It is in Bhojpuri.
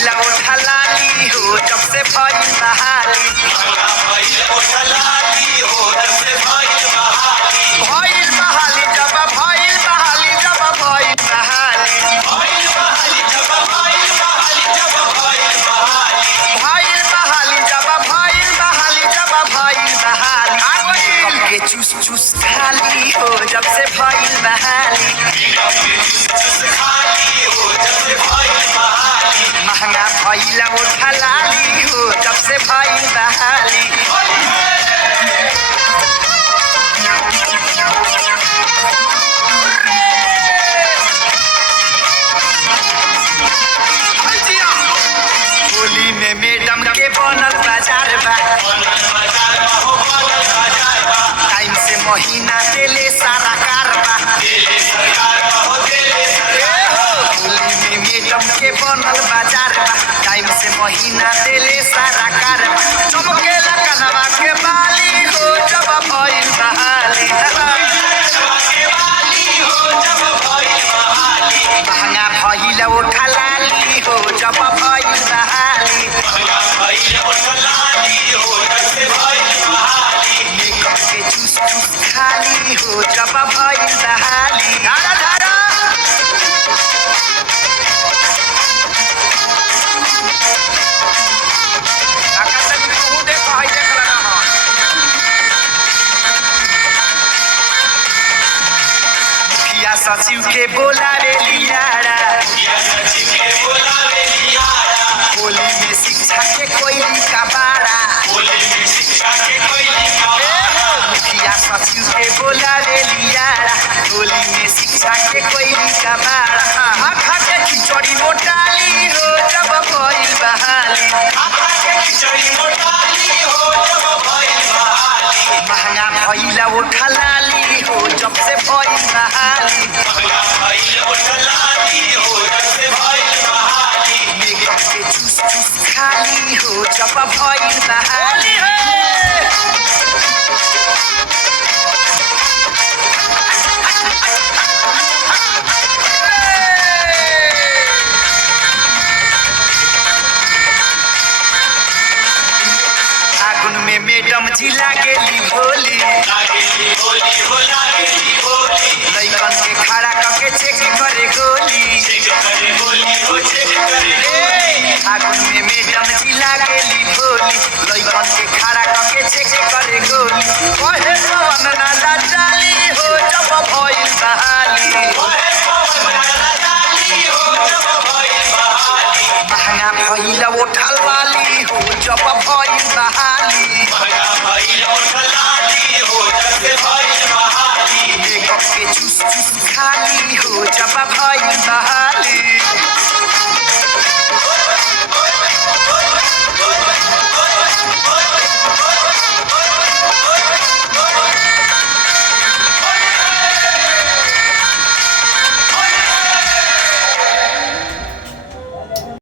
भइला ओठलाली हो जब से भइल बहाली भइल बहाली जब भइल बहाली जब भइल बहाली भइल बहाली जब भइल बहाली जब भइल बहाली कब के चूस चूस खाली हो जब से भइल बहाली महंगा भइला ओठलाली हो जब से भइल बहाली होली में मैडम के बनल बाजार बा टाइम से महीना देले सारा कारबा होली में मैडम के बनल बाजार बा टाइम से महीना देले सारा कारबा चमकेला कनवा के बाली हो जब भइल बहाली महंगा भइला ओठलाली हो जब भइल बहाली मेकअप के चूस चूस खाली हो जब भइल बहाली धारा धारा मुखिया सचिव के बोलावे लियारा होली में शिक्षा के कोयली का बाड़ा मुखिया सचिव के बोलावे लियारा होली में शिक्षा के कोयली का बाड़ा खा के खिचड़ी मोटाली हो जब भइल बहाली महंगा भइला ओठलाली हो जब से भइल बहाली मेकअप के चूस चूस खाली हो जब भइल बहाली आगुन में मैडम जी लागेली भोली लइकन के खड़ा करके चेक करे गोली आगुन में मैडम जी लागेली भोली लइकन के खड़ा करके चेक करे गोली कहे पवन ना लाचाली हो जब भइल बहाली महंगा भइला ओठलाली हो जब भइल बहाली मेकअप के चूस चूस खाली हो जब